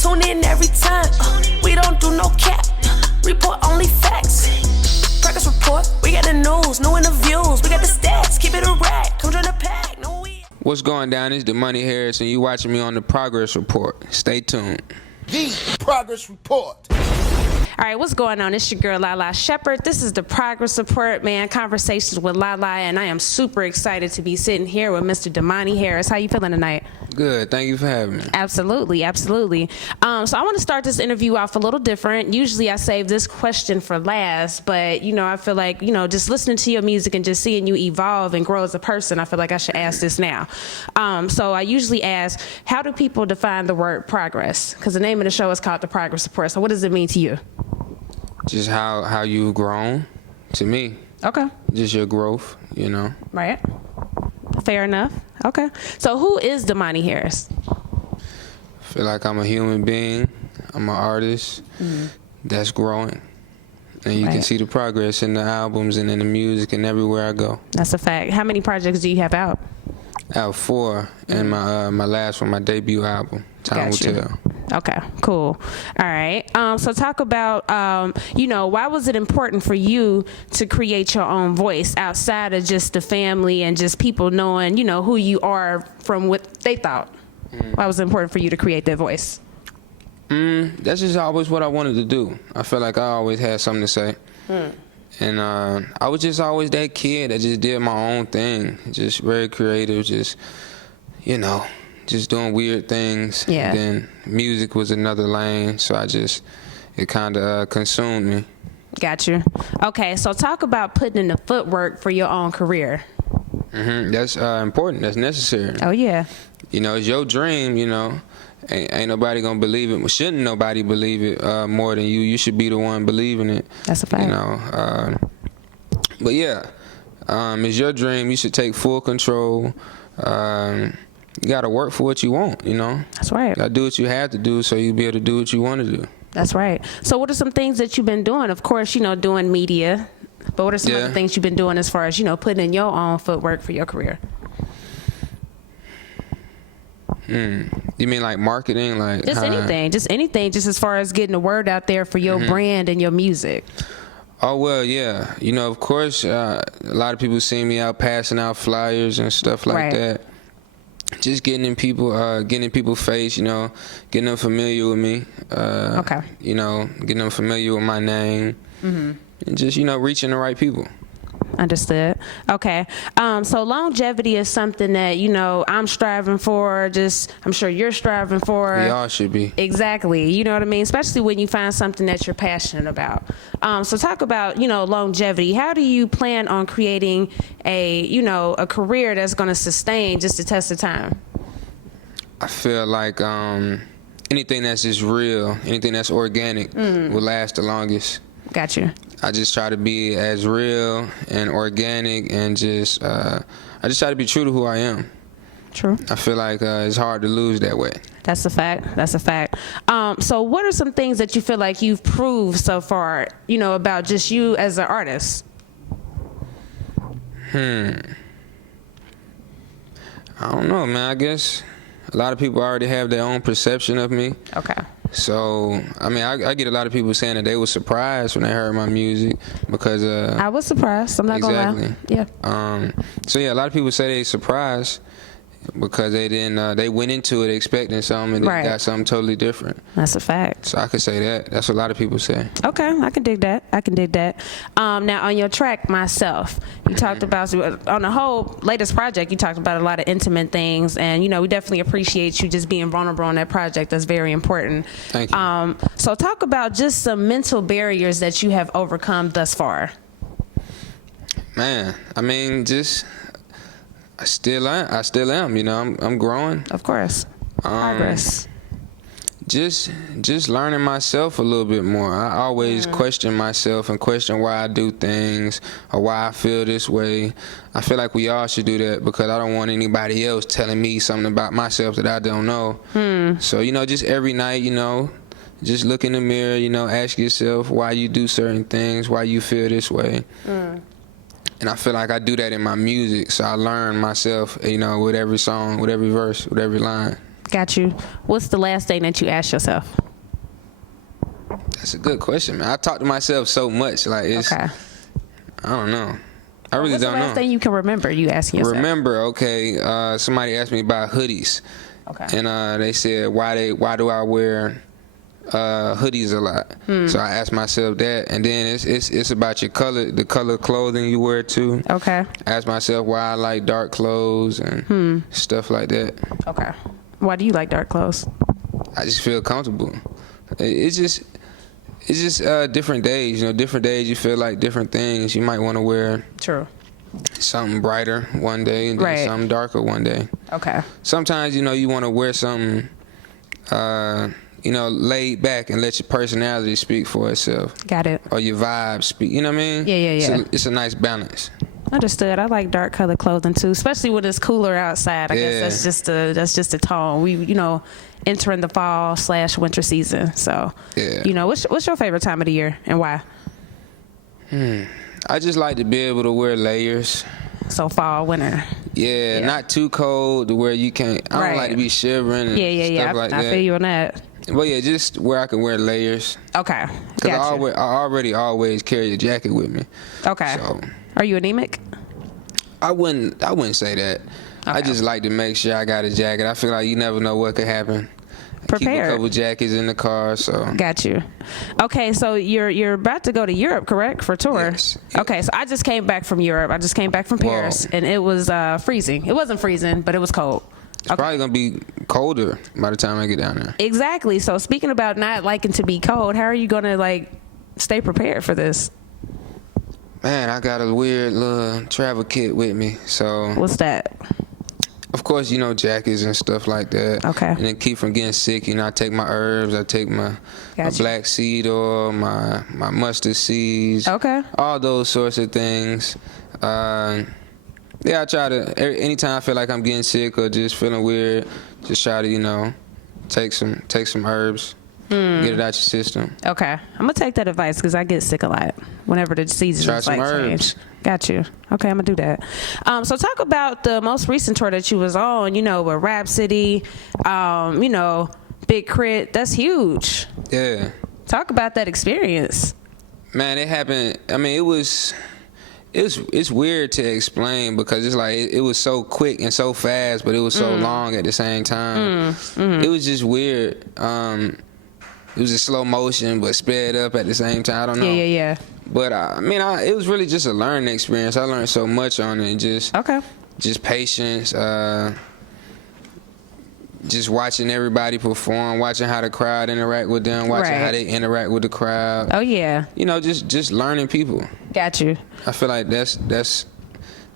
Tune in every time. We don't do no cap. Report only facts. Progress report. We got the news, new interviews. We got the stats. Keep it a rack. Come join the pack. No, we. What's going down? It's Domani Harris, and you watching me on the Progress Report. Stay tuned. The Progress Report. All right, what's going on? It's your girl, Lalaa Shepard. This is the Progress Report, man. Conversations with Lalaa, and I am super excited to be sitting here with Mr. Domani Harris. How you feeling tonight? Good. Thank you for having me. Absolutely, absolutely. So I want to start this interview off a little different. Usually I save this question for last, but, you know, I feel like, you know, just listening to your music and just seeing you evolve and grow as a person, I feel like I should ask this now. So I usually ask, how do people define the word progress? Because the name of the show is called The Progress Report. So what does it mean to you? Just how you've grown, to me. Okay. Just your growth, you know. Right. Fair enough. Okay. So who is Domani Harris? I feel like I'm a human being. I'm an artist that's growing. And you can see the progress in the albums and in the music and everywhere I go. That's a fact. How many projects do you have out? I have 4, and my last one, my debut album, Time Will Tell. Okay, cool. All right. So talk about, you know, why was it important for you to create your own voice outside of just the family and just people knowing, you know, who you are from what they thought? Why was it important for you to create that voice? That's just always what I wanted to do. I feel like I always had something to say. And I was just always that kid that just did my own thing, just very creative, just, you know, just doing weird things. Yeah. And then music was another lane, so it kind of consumed me. Got you. Okay, so talk about putting in the footwork for your own career. That's important. That's necessary. Oh, yeah. You know, it's your dream, you know. Ain't nobody gonna believe it. Well, shouldn't nobody believe it more than you. You should be the one believing it. That's a fact. You know. But yeah, it's your dream. You should take full control. You gotta work for what you want. You know. That's right. You gotta do what you have to do so you'll be able to do what you want to do. That's right. So what are some things that you've been doing? Of course, you know, doing media. But what are some other things you've been doing as far as, you know, putting in your own footwork for your career? You mean like marketing, like just anything, just as far as getting the word out there for your brand and your music? Oh, well, yeah. You know, of course, a lot of people see me out passing out flyers and stuff like that. Just getting in people's face, you know, getting them familiar with me. You know, getting them familiar with my name. And just, you know, reaching the right people. Understood. Okay. So longevity is something that, you know, I'm striving for. Just, I'm sure you're striving for. We all should be. Exactly. You know what I mean? Especially when you find something that you're passionate about. So talk about, you know, longevity. How do you plan on creating a career that's going to sustain just the test of time? I feel like anything that's just real, anything that's organic will last the longest. Got you. I just try to be as real and organic and just, I just try to be true to who I am. True. I feel like it's hard to lose that way. That's a fact. That's a fact. So what are some things that you feel like you've proved so far, you know, about just you as an artist? I don't know, man. I guess a lot of people already have their own perception of me. Okay. So, I mean, I get a lot of people saying that they were surprised when they heard my music because I was surprised. I'm not gonna lie. Yeah. So yeah, a lot of people say they surprised because they didn't. They went into it expecting something and they got something totally different. That's a fact. So I could say that. That's what a lot of people say. Okay, I can dig that. Now on your track, Myself, you talked about on the whole latest project. You talked about a lot of intimate things, and you know we definitely appreciate you just being vulnerable on that project. That's very important. Thank you. So talk about just some mental barriers that you have overcome thus far. Man, I mean, I still am. You know, I'm growing. Of course. Progress. Just learning myself a little bit more. I always question myself and question why I do things or why I feel this way. I feel like we all should do that because I don't want anybody else telling me something about myself that I don't know. So, you know, just every night, you know, just look in the mirror, you know, ask yourself why you do certain things, why you feel this way. And I feel like I do that in my music, so I learn myself, you know, with every song, with every verse, with every line. Got you. What's the last thing that you asked yourself? That's a good question, man. I talk to myself so much. Like, it's, Okay. I don't know. I really What's don't the last know. thing you can remember you asking yourself? Remember, okay, somebody asked me about hoodies. Okay. And they said, why do I wear hoodies a lot? So I asked myself that, and then it's about your color, the color of clothing you wear too. Okay. I asked myself why I like dark clothes and stuff like that. Okay. Why do you like dark clothes? I just feel comfortable. It's just different days. You know, different days you feel like different things. You might want to wear True. something brighter one day and then Right. something darker one day. Okay. Sometimes, you know, you want to wear something, you know, laid back and let your personality speak for itself. Got it. Or your vibe speak. You know what I mean? Yeah. It's a nice balance. Understood. I like dark colored clothing too, especially when it's cooler outside. I Yeah. guess that's just a tone. We, you know, entering the fall/winter season. So, Yeah. you know, what's your favorite time of the year and why? I just like to be able to wear layers. So fall, winter. Yeah, not too cold to where you can't. I Right. don't like to be shivering and Yeah. stuff like I that. feel you on that. But yeah, just where I can wear layers. Okay. Cause Gotcha. I already always carry a jacket with me. Okay. So Are you anemic? I wouldn't say that. I Okay. just like to make sure I got a jacket. I feel like you never know what could happen. Keep Prepared. a couple jackets in the car, so. Got you. Okay, so you're about to go to Europe, correct, for tour? Yes. Okay, so I just came back from Europe. I just came back from Paris, and it was freezing. It wasn't freezing, but it was cold. It's probably gonna be colder by the time I get down there. Exactly. So speaking about not liking to be cold, how are you gonna like stay prepared for this? Man, I got a weird little travel kit with me, so. What's that? Of course, you know, jackets and stuff like that. Okay. And then keep from getting sick, you know, I take my herbs, I take my Gotcha. black seed oil, my mustard seeds. Okay. All those sorts of things. Yeah, I try to, anytime I feel like I'm getting sick or just feeling weird, just try to, you know, take some herbs, get it out your system. Okay, I'm gonna take that advice because I get sick a lot whenever the seasons Try like some herbs. change. Got you. Okay, I'm gonna do that. So talk about the most recent tour that you was on. You know, with Rapsody, you know, Big K.R.I.T. That's huge. Yeah. Talk about that experience. Man, it happened, I mean, it's weird to explain because it's like it was so quick and so fast, but it was so long at the same time. It was just weird. It was in slow motion but sped up at the same time. I don't know. Yeah. But I mean, it was really just a learning experience. I learned so much on it. Just patience. Just watching everybody perform, watching how the crowd interact with them, watching Right. how they interact with the crowd. Oh yeah. You know, just learning people. Got you. I feel like that's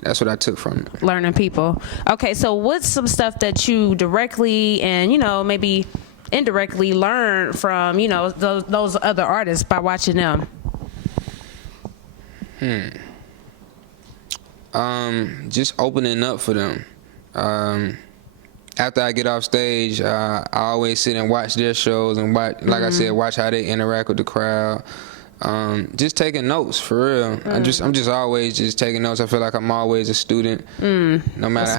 what I took from it. Learning people. Okay, so what's some stuff that you directly and, you know, maybe indirectly learned from, you know, those other artists by watching them? Just opening up for them. After I get off stage, I always sit and watch their shows and watch, like I said, watch how they interact with the crowd. Just taking notes for real. I'm just always just taking notes. I feel like I'm always a student. No matter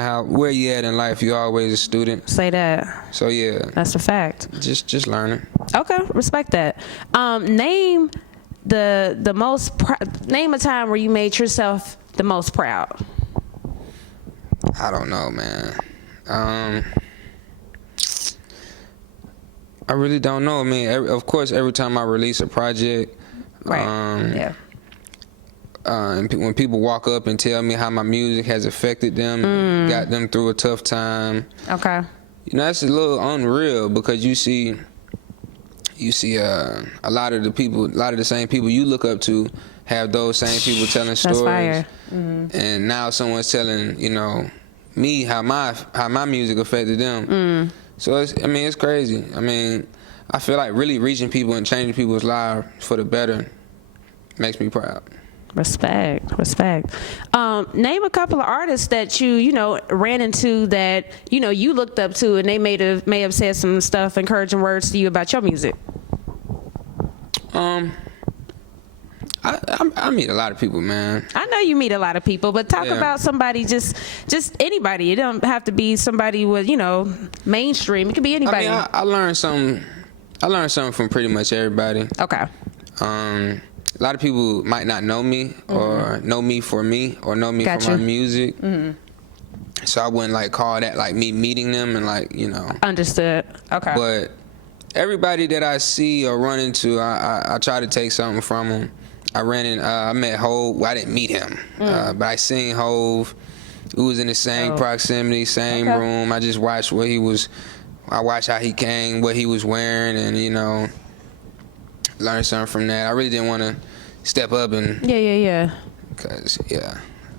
how where you at in life, you're always a student. Say that. So yeah, That's a fact. just learning. Okay, respect that. Name the most name a time where you made yourself the most proud. I don't know, man. I really don't know. I mean, of course, every time I release a project, Right. and when people walk up and tell me how my music has affected them, got them through a tough time, Okay. you know, that's a little unreal because you see a lot of the same people you look up to have those same people telling stories. That's fire. And now someone's telling, you know, me how my music affected them. So it's crazy. I mean, I feel like really reaching people and changing people's lives for the better makes me proud. Respect. Name a couple of artists that you know ran into that you know you looked up to and they may have said some stuff, encouraging words to you about your music. I meet a lot of people, man. I know you meet a lot of people, but talk about somebody, just anybody. It don't have to be somebody with, mainstream. It could be anybody. I mean, I learned something. I learned something from pretty much everybody. Okay. A lot of people might not know me or know me for me or know me for my music. So I wouldn't like call that like me meeting them and like, Understood. Okay. But everybody that I see or run into, I try to take something from them. I met Hove. Well, I didn't meet him, but I seen Hove. We was in the same proximity, same room. I just watched what he was. I watched how he came, what he was wearing, and learned something from that. I really didn't want to step up and because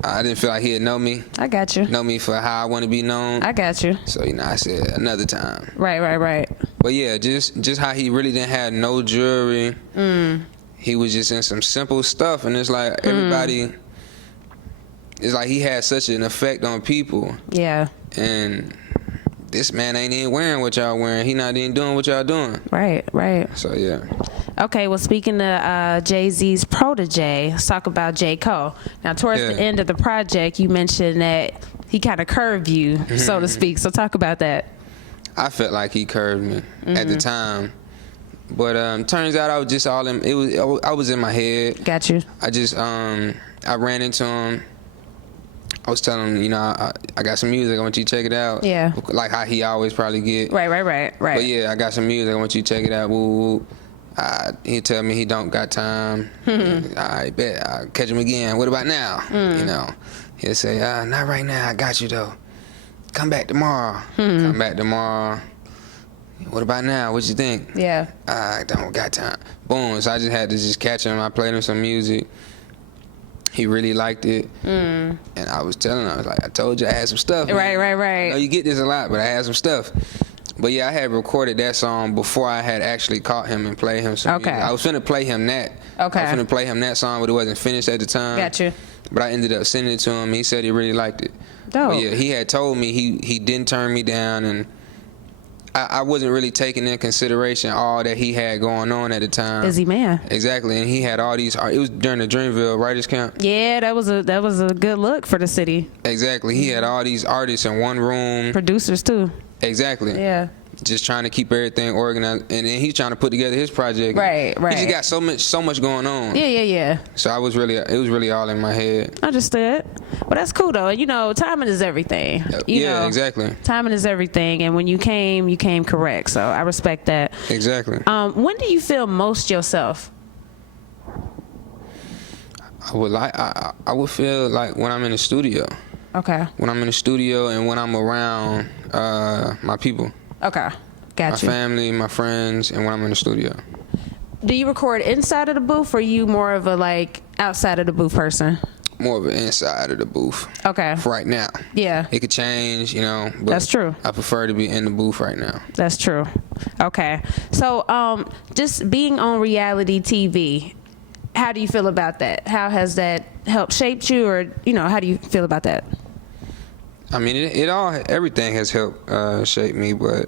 I didn't feel like he'd know me. I got you. Know me for how I want to be known. I got you. So I said another time. Right. But yeah, just how he really didn't have no jewelry. He was just in some simple stuff, and it's like everybody. It's like he had such an effect on people. Yeah. And this man ain't even wearing what y'all wearing. He not even doing what y'all doing. Right. So yeah. Okay, well, speaking of Jay-Z's protege, let's talk about J. Cole. Now, towards the end of the project, you mentioned that he kind of curved you, so to speak. So talk about that. I felt like he curved me at the time. But turns out I was just all in, I was in my head. Got you. I just, I ran into him. I was telling him, I got some music. I want you to check it out. Yeah. Like how he always probably get. Right. But yeah, I got some music. I want you to check it out. Woo. He tell me he don't got time. I bet I'll catch him again. What about now? He'll say, not right now. I got you though. Come back tomorrow. Come back tomorrow. What about now? What you think? Yeah. I don't got time. Boom. So I just had to just catch him. I played him some music. He really liked it. And I was telling him, I was like, I told you I had some stuff. Man. Right. I know you get this a lot, but I had some stuff. But yeah, I had recorded that song before I had actually caught him and played him some music. I was finna play him that. I was finna play him that song, but it wasn't finished at the time. Got you. But I ended up sending it to him. He said he really liked it. Dope. But yeah, he had told me he didn't turn me down, and I wasn't really taking in consideration all that he had going on at the time. Busy man. Exactly, and he had all these. It was during the Dreamville Writers Camp. Yeah, that was a good look for the city. Exactly, he had all these artists in one room. Producers too. Exactly. Yeah. Just trying to keep everything organized, and then he's trying to put together his project. Right. He just got so much going on. Yeah. So it was really all in my head. Understood. Well, that's cool though. Timing is everything. Exactly. Timing is everything, and when you came correct. So I respect that. Exactly. When do you feel most yourself? I would feel like when I'm in the studio. Okay. When I'm in the studio and when I'm around my people. Okay, got you. My family, my friends, and when I'm in the studio. Do you record inside of the booth, or are you more of a outside of the booth person? More of an inside of the booth. Okay. For right now. Yeah. It could change, but that's true. I prefer to be in the booth right now. That's true. Okay. So, just being on reality TV, how do you feel about that? How has that helped shape you, or how do you feel about that? I mean, everything has helped shape me, but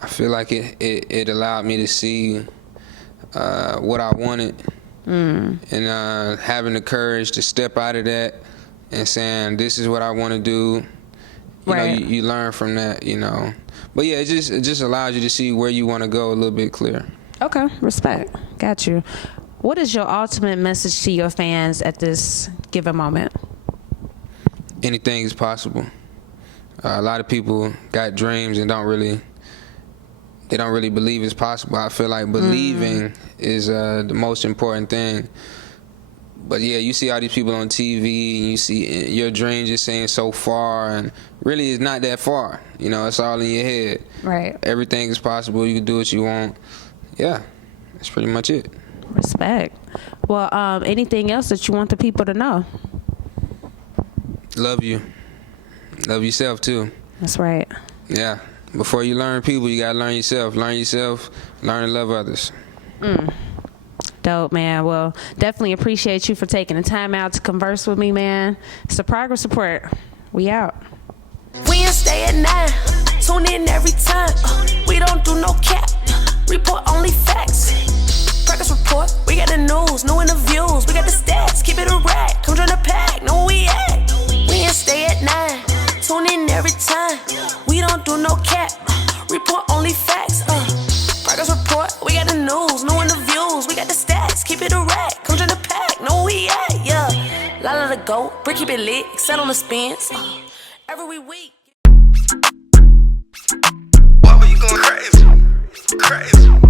I feel like it allowed me to see what I wanted, and having the courage to step out of that and saying, this is what I want to do. You learn from that, But yeah, it just allows you to see where you want to go a little bit clearer. Okay, respect. Got you. What is your ultimate message to your fans at this given moment? Anything is possible. A lot of people got dreams and don't really believe it's possible. I feel like believing is the most important thing. But yeah, you see all these people on TV, and you see your dreams just saying so far, and really it's not that far. It's all in your head. Right. Everything is possible. You can do what you want. Yeah, that's pretty much it. Respect. Well, anything else that you want the people to know? Love you. Love yourself too. That's right. Yeah. Before you learn people, you gotta learn yourself. Learn yourself. Learn to love others. Dope, man. Well, definitely appreciate you for taking the time out to converse with me, man. It's the Progress Report. We out. We ain't stay at 9. Tune in every time. We don't do no cap. Report only facts. Progress Report. We got the news. New go. Brick keep it lit, set on the spins. Every week. Why were you going crazy? Crazy.